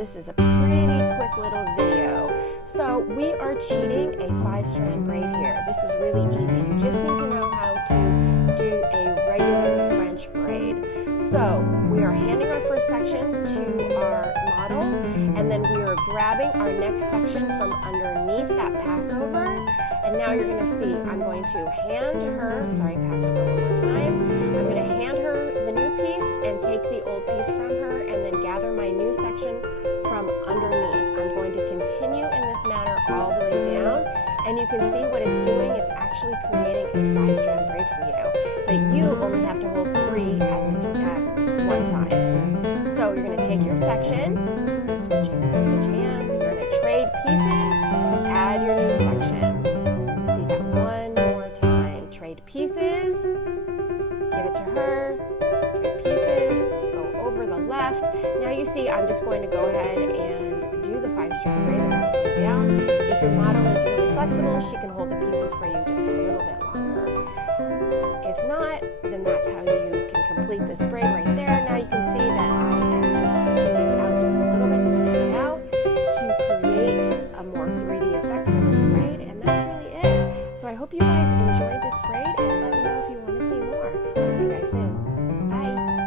this is a pretty quick little video. So we are cheating a 5-strand braid here. This is really easy. You just need to know how to do a regular French braid. So we are handing our first section to our model, and then we are grabbing our next section from underneath that passover. And now you're going to see, I'm going to hand her, pass over one more time. I'm going to hand her the new piece and take the old piece from her and then gather my new section from underneath. I'm going to continue in this manner all the way down, and you can see what it's doing. It's actually creating a 5-strand braid for you, but you only have to hold 3 at one time. So you're going to take your section, you're going to switch hands, and you're going to trade pieces, add your new section. See that one more time. Trade pieces, give it to her, trade pieces, go over the left. Now you see I'm just going to go ahead and do the 5-strand braid the rest of the way down. If your model is really flexible, she can hold the pieces for you just a little bit longer. If not, then that's how you can complete this braid right there. Now you can see that I am just punching this out just a little bit to fan it out to create a more 3D effect for this braid, and that's really it. So I hope you guys enjoyed this braid, and let me know if you want to see more. I'll see you guys soon. Bye!